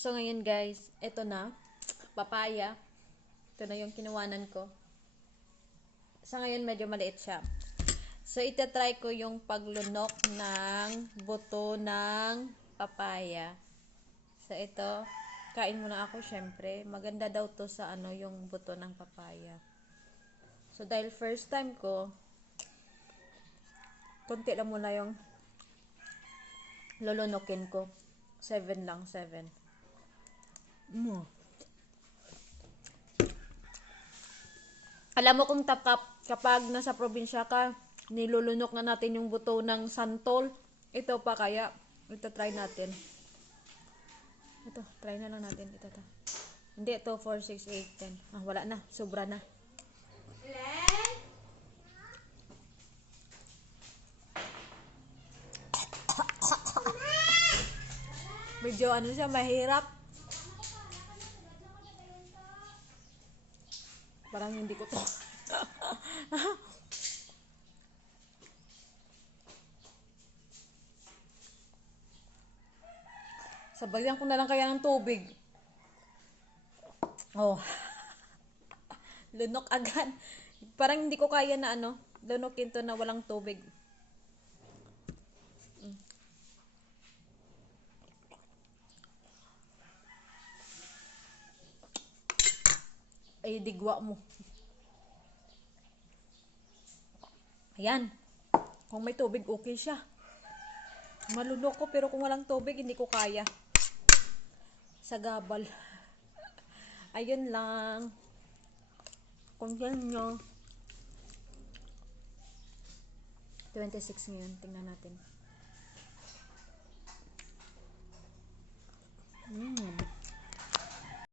So, ngayon guys, ito na. Papaya. Ito na yung kinuwanan ko. Sa ngayon, medyo maliit siya. So, itatry ko yung paglunok ng buto ng papaya. So, ito. Kain muna ako, syempre. Maganda daw to sa yung buto ng papaya. So, dahil first time ko, konti lang muna yung lulunukin ko. 7 lang, 7. Alam mo kung kapag nasa probinsya ka, nilulunok na natin yung buto ng santol. Ito pa kaya. Ito try natin. Ito, try na lang natin. Ito. Hindi, ito 4, 6, 8, 10. Ah, wala na. Sobra na. Medyo siya, mahirap. Parang hindi ko to. Sabayan ko na lang kaya ng tubig. Oh. Lunok agad. Parang hindi ko kaya na lunokin to na walang tubig. Ay, digwa mo. Ayan. Kung may tubig, okay siya. Malunok ko, pero kung walang tubig, hindi ko kaya. Sa gabal. Ayun lang. Kung yan nyo. 26 ngayon. Tingnan natin.